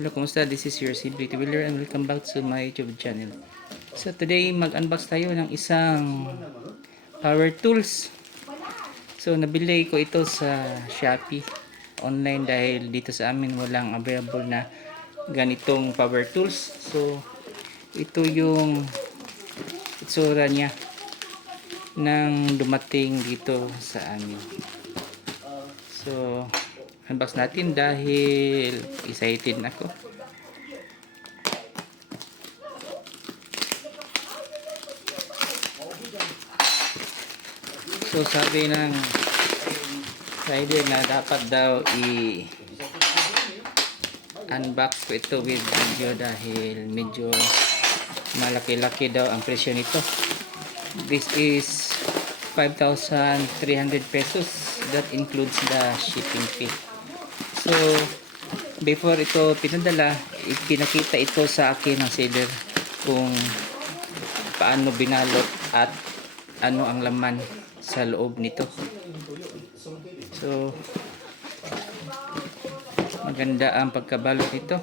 Hello, kumusta? This is your CB Wheeler and welcome back to my YouTube channel. So today mag-unbox tayo ng isang power tools. So nabili ko ito sa Shopee online dahil dito sa amin walang available na ganitong power tools. So ito yung itsura niya nang dumating dito sa amin. So unbox natin dahil excited na ako. So sabi ng rider na dapat daw i-unbox ko ito with video dahil medyo malaki-laki daw ang presyo nito. This is 5,300 pesos. That includes the shipping fee. So before ito pinadala, ipinakita ito sa akin ng seller kung paano binalot at ano ang laman sa loob nito. So maganda ang pagkabalot nito.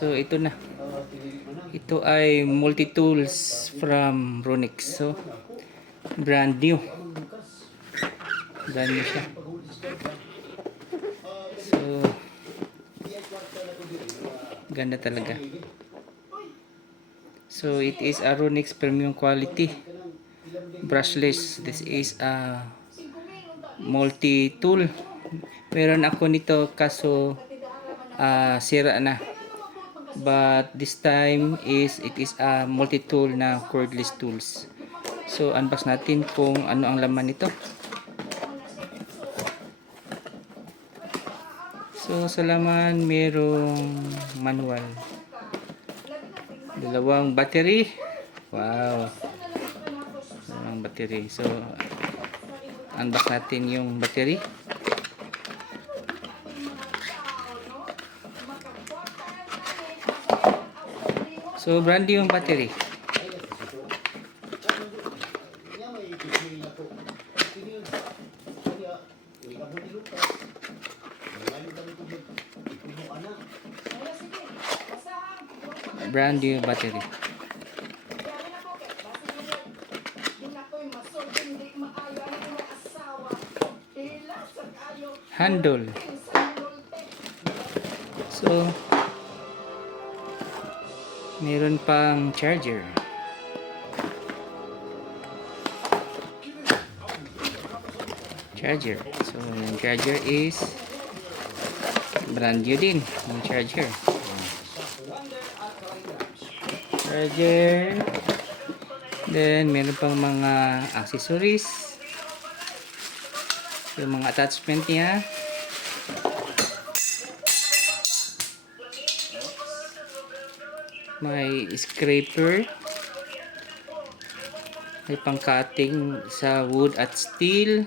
So ito na. Ito ay multi-tools from Ronix. So brand new. Brand new siya. So ganda talaga. So it is a Ronix premium quality brushless. This is a multi-tool. Meron ako nito kaso sira na. But this time it is a multi-tool na cordless tools. So unbox natin kung ano ang laman nito. So sa laman merong manual, dalawang battery. Wow, dalawang battery. So unbox natin yung battery. So brand new yung battery. Brand new battery. Handle. So meron pang charger. So yung charger is brand new din yung charger. Then meron pang mga accessories, yung mga attachment niya. May scraper, may pang-cutting sa wood at steel,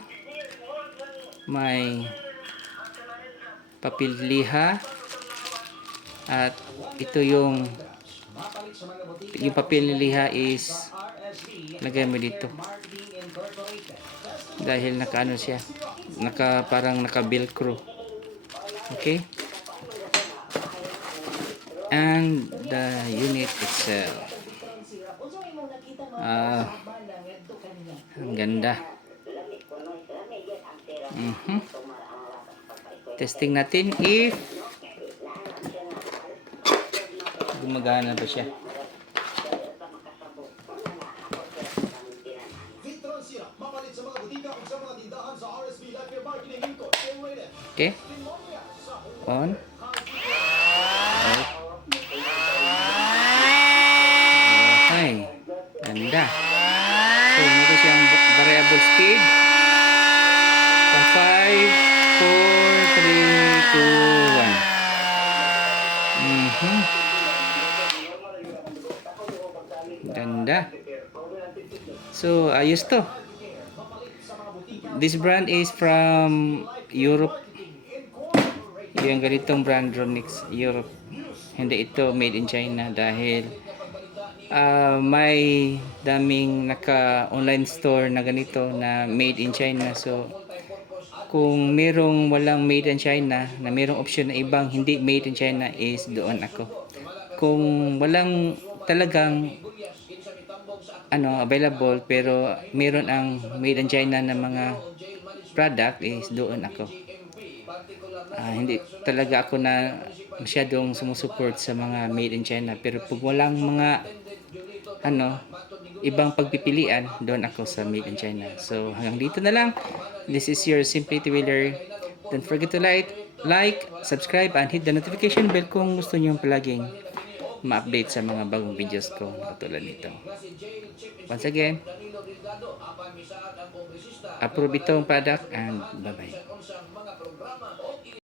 may papel liha, at ito yung papel liha is lagay mo dito dahil nakaano siya, parang naka velcro. Okay, and the unit itself, ang ganda. Testing natin if gumagana ba siya. Okay, on. Okay, ganda. So meron siyang variable speed from 5, 4, 3, 2, 1. Ganda. So ayos to. This brand is from Europe. yung ganitong brand Ronix Europe. Hindi ito made in China dahil may daming naka online store na ganito na made in China. So kung merong walang made in China, na merong option na ibang hindi made in China, is doon ako. Kung walang talagang available pero meron ang made in China na mga product, is doon ako. Hindi talaga ako na masyadong sumusuport sa mga made in China, pero pag walang mga ibang pagpipilian, doon ako sa made in China. So hanggang dito na lang. This is your Simply Twiller. Don't forget to like, subscribe, and hit the notification bell kung gusto niyo palaging ma-update sa mga bagong videos ko katulad nito. Once again, approve itong product, and bye-bye.